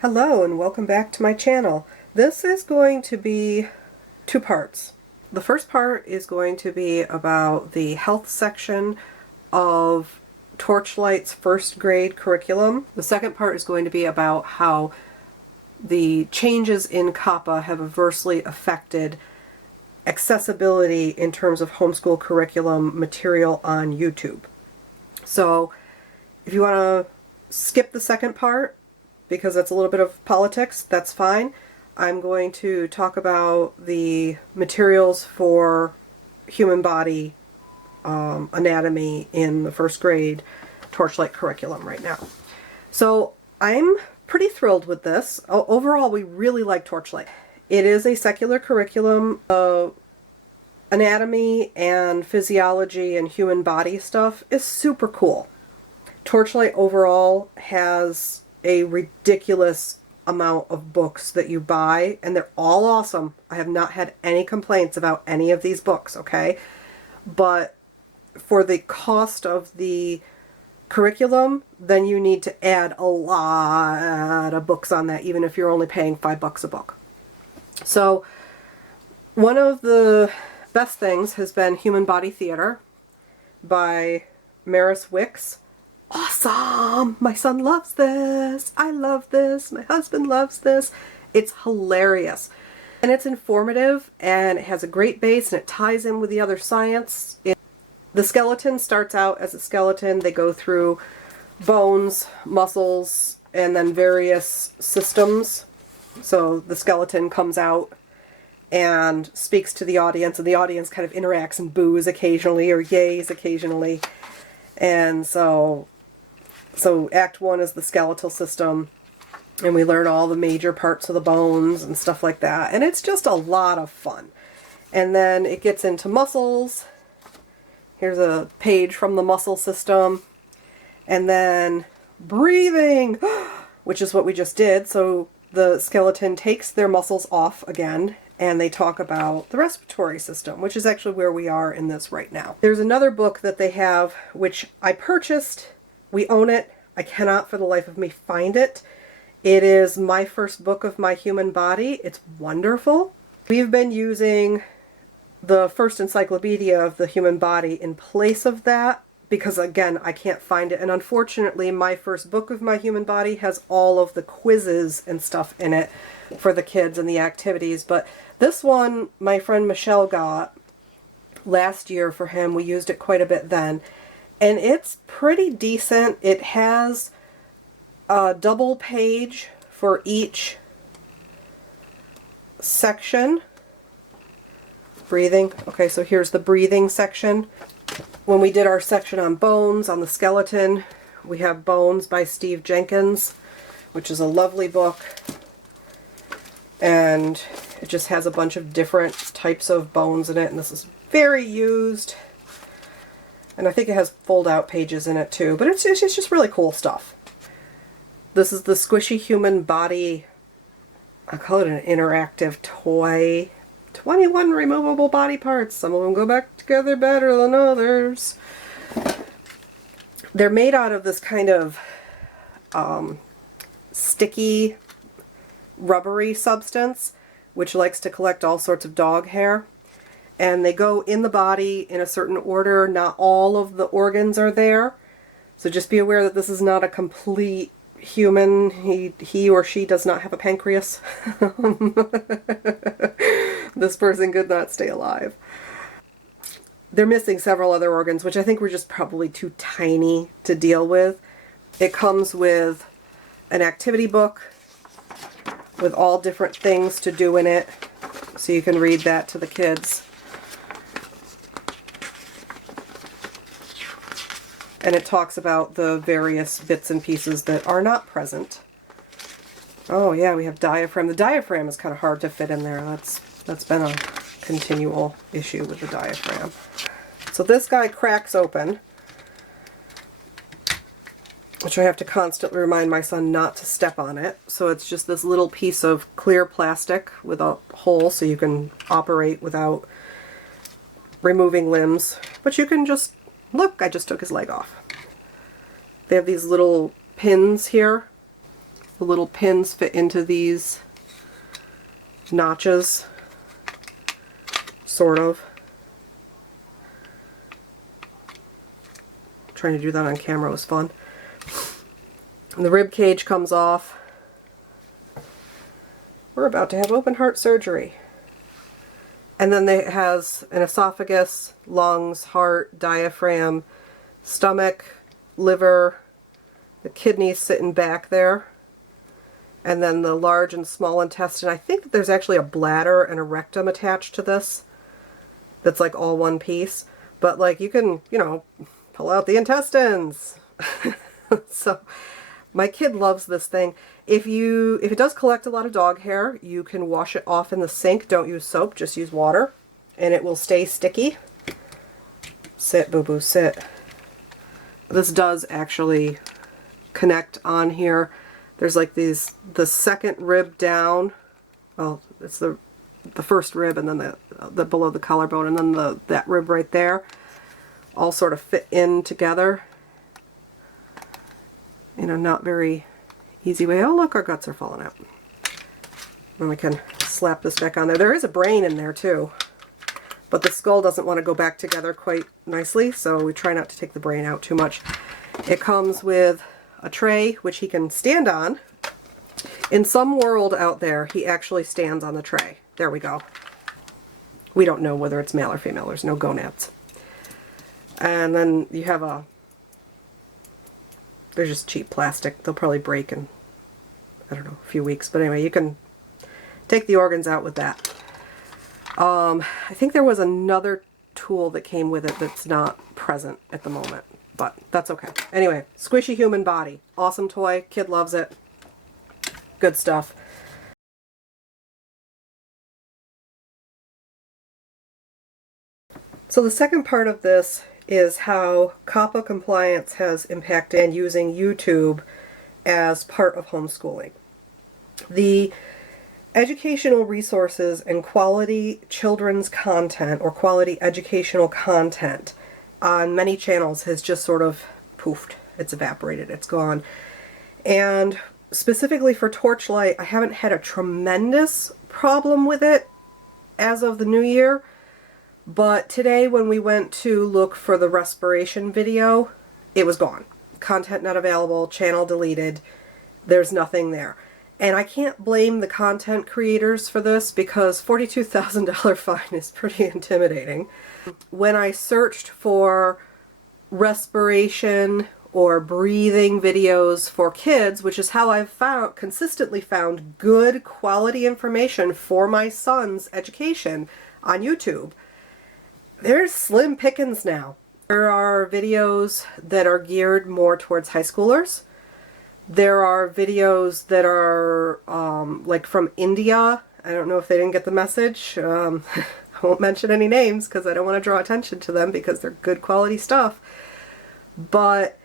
Hello and welcome back to my channel. This is going to be two parts. The first part is going to be about the health section of Torchlight's first grade curriculum. The second part is going to be about how the changes in COPPA have adversely affected accessibility in terms of homeschool curriculum material on YouTube. So if you want to skip the second part, because it's a little bit of politics, that's fine. I'm going to talk about the materials for human body anatomy in the first grade Torchlight curriculum right now. So I'm pretty thrilled with this. Overall, we really like Torchlight. It is a secular curriculum. Anatomy and physiology and human body stuff is super cool. Torchlight overall has a ridiculous amount of books that you buy, and they're all awesome. I have not had any complaints about any of these books, okay? But for the cost of the curriculum, then you need to add a lot of books on that, even if you're only paying $5 a book. So one of the best things has been Human Body Theater by Maris Wicks. Awesome! My son loves this. I love this. My husband loves this. It's hilarious. And it's informative, and it has a great base, and it ties in with the other science. The skeleton starts out as a skeleton. They go through bones, muscles, and then various systems. So the skeleton comes out and speaks to the audience, and the audience kind of interacts and boos occasionally or yays occasionally. And so Act 1 is the skeletal system, and we learn all the major parts of the bones and stuff like that. And it's just a lot of fun. And then it gets into muscles. Here's a page from the muscle system. And then breathing, which is what we just did. So the skeleton takes their muscles off again, and they talk about the respiratory system, which is actually where we are in this right now. There's another book that they have, which I purchased. We own it. I cannot for the life of me find it. It is my first book of my human body. It's wonderful. We've been using the first encyclopedia of the human body in place of that because, again, I can't find it. And unfortunately, my first book of my human body has all of the quizzes and stuff in it for the kids and the activities. But this one, my friend Michelle got last year for him. We used it quite a bit then. And it's pretty decent. It has a double page for each section. Breathing. Okay, so here's the breathing section. When we did our section on bones, on the skeleton, we have Bones by Steve Jenkins, which is a lovely book. And it just has a bunch of different types of bones in it, and this is very used. And I think it has fold-out pages in it too, but it's just really cool stuff. This is the Squishy Human Body, I call it an interactive toy. 21 removable body parts. Some of them go back together better than others. They're made out of this kind of sticky, rubbery substance, which likes to collect all sorts of dog hair. And they go in the body in a certain order. Not all of the organs are there. So just be aware that this is not a complete human. He or she does not have a pancreas. This person could not stay alive. They're missing several other organs, which I think were just probably too tiny to deal with. It comes with an activity book with all different things to do in it. So you can read that to the kids. And it talks about the various bits and pieces that are not present. Oh yeah, we have diaphragm. The diaphragm is kind of hard to fit in there. That's been a continual issue with the diaphragm. So this guy cracks open, which I have to constantly remind my son not to step on it. So it's just this little piece of clear plastic with a hole so you can operate without removing limbs. But you can just, look, I just took his leg off. They have these little pins here The little pins fit into these notches, sort of. Trying to do that on camera was fun. And the rib cage comes off. We're about to have open heart surgery. And then it has an esophagus, lungs, heart, diaphragm, stomach, liver, the kidneys sitting back there, and then the large and small intestine. I think that there's actually a bladder and a rectum attached to this that's like all one piece. But like you can, you know, pull out the intestines. So my kid loves this thing. If it does collect a lot of dog hair, you can wash it off in the sink. Don't use soap, just use water, and it will stay sticky. Sit, boo-boo, sit. This does actually connect on here. There's like the second rib down. Well, it's the first rib, and then the below the collarbone, and then that rib right there, all sort of fit in together in a not very easy way. Oh look, our guts are falling out. And we can slap this back on there. There is a brain in there too, but the skull doesn't want to go back together quite nicely, so we try not to take the brain out too much. It comes with a tray which he can stand on. In some world out there, he actually stands on the tray. There we go. We don't know whether it's male or female. There's no gonads. And then you have they're just cheap plastic. They'll probably break in, I don't know, a few weeks. But anyway, you can take the organs out with that. I think there was another tool that came with it that's not present at the moment, but that's okay. Anyway, squishy human body. Awesome toy. Kid loves it. Good stuff. So the second part of this is how COPPA compliance has impacted using YouTube as part of homeschooling. The educational resources and quality children's content or quality educational content on many channels has just sort of poofed. It's evaporated. It's gone. And specifically for Torchlight, I haven't had a tremendous problem with it as of the new year. But today when we went to look for the respiration video, it was gone. Content not available, channel deleted, there's nothing there. And I can't blame the content creators for this because $42,000 fine is pretty intimidating. When I searched for respiration or breathing videos for kids, which is how I've consistently found good quality information for my son's education on YouTube, there's slim pickings now. There are videos that are geared more towards high schoolers. There are videos that are like from India. I don't know if they didn't get the message. I won't mention any names because I don't want to draw attention to them because they're good quality stuff. But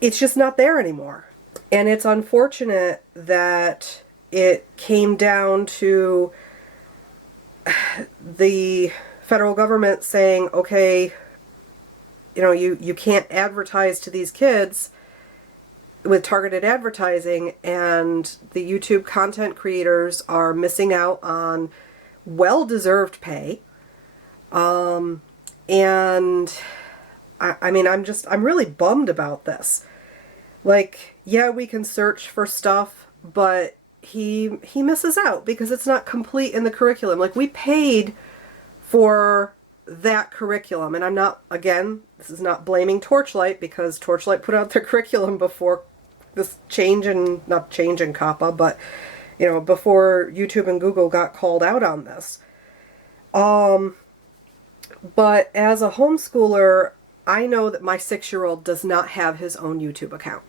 it's just not there anymore. And it's unfortunate that it came down to the federal government saying, okay, you know, you can't advertise to these kids with targeted advertising, and the YouTube content creators are missing out on well-deserved pay. And I mean, I'm really bummed about this. Like, yeah, we can search for stuff, but he misses out because it's not complete in the curriculum. Like, we paid for that curriculum, and I'm not, again, this is not blaming Torchlight because Torchlight put out their curriculum before this not change in COPPA, but, you know, before YouTube and Google got called out on this. But as a homeschooler, I know that my 6-year-old does not have his own YouTube account.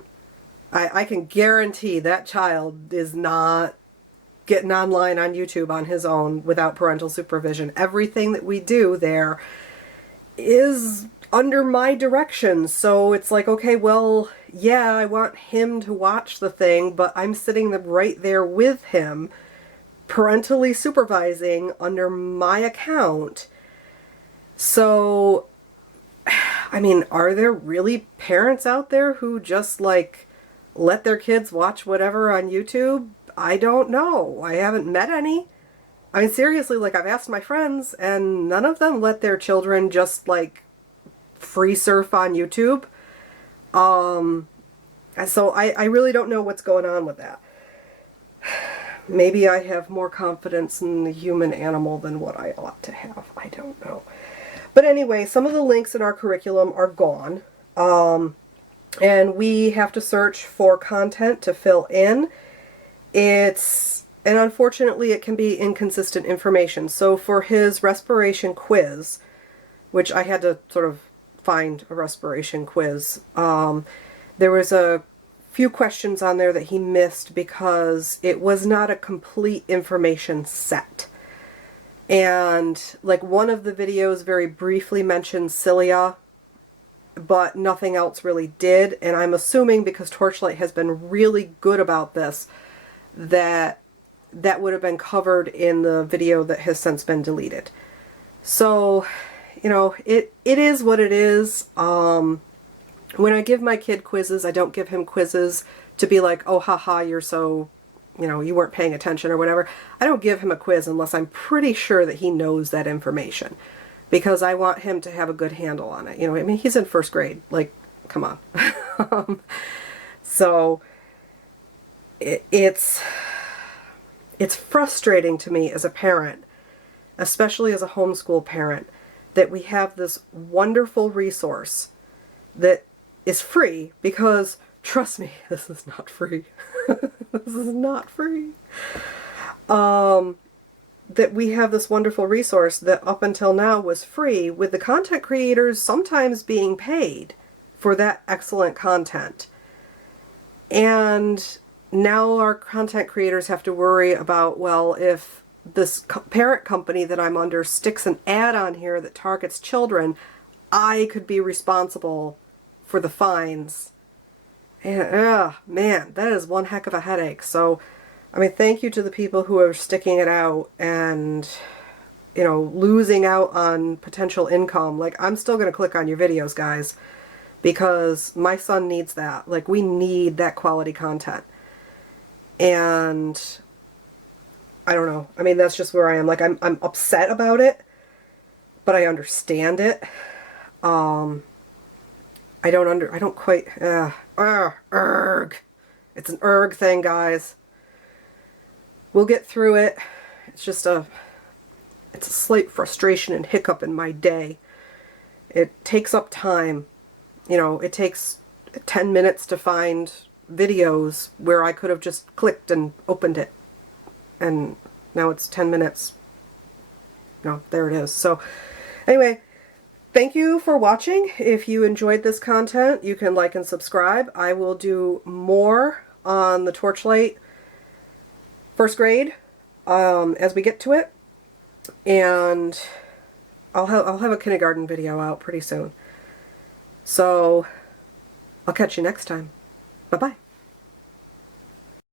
I can guarantee that child is not getting online on YouTube on his own without parental supervision. Everything that we do there is under my direction. So it's like, okay, well, yeah, I want him to watch the thing, but I'm sitting right there with him, parentally supervising under my account. So, I mean, are there really parents out there who just like let their kids watch whatever on YouTube? I don't know. I haven't met any. I mean, seriously, like, I've asked my friends, and none of them let their children just, like, free surf on YouTube. So I really don't know what's going on with that. Maybe I have more confidence in the human animal than what I ought to have. I don't know. But anyway, some of the links in our curriculum are gone. And we have to search for content to fill in. And unfortunately, it can be inconsistent information. So for his respiration quiz, which I had to sort of find a respiration quiz, there was a few questions on there that he missed because it was not a complete information set. And like one of the videos very briefly mentioned cilia, but nothing else really did. And I'm assuming because Torchlight has been really good about this, that would have been covered in the video that has since been deleted. So, you know, it is what it is. When I give my kid quizzes, I don't give him quizzes to be like, oh, haha, you're so, you know, you weren't paying attention or whatever. I don't give him a quiz unless I'm pretty sure that he knows that information, because I want him to have a good handle on it. You know, I mean, he's in first grade. Like, come on. So it's frustrating to me as a parent, especially as a homeschool parent, that we have this wonderful resource that is free, because trust me, this is not free. This is not free. That we have this wonderful resource that up until now was free, with the content creators sometimes being paid for that excellent content. And now our content creators have to worry about, well, if this parent company that I'm under sticks an ad on here that targets children, I could be responsible for the fines. And man, that is one heck of a headache. So, I mean, thank you to the people who are sticking it out and, you know, losing out on potential income. Like, I'm still going to click on your videos, guys, because my son needs that. Like, we need that quality content. And I don't know. I mean, that's just where I am. Like, I'm upset about it, but I understand it. I don't quite, erg. It's an erg thing, guys. We'll get through it. It's just it's a slight frustration and hiccup in my day. It takes up time. You know, it takes 10 minutes to find videos where I could have just clicked and opened it. And now it's 10 minutes. No, there it is. So anyway, thank you for watching. If you enjoyed this content, you can like and subscribe. I will do more on the Torchlight first grade as we get to it. And I'll have a kindergarten video out pretty soon. So I'll catch you next time. Bye-bye.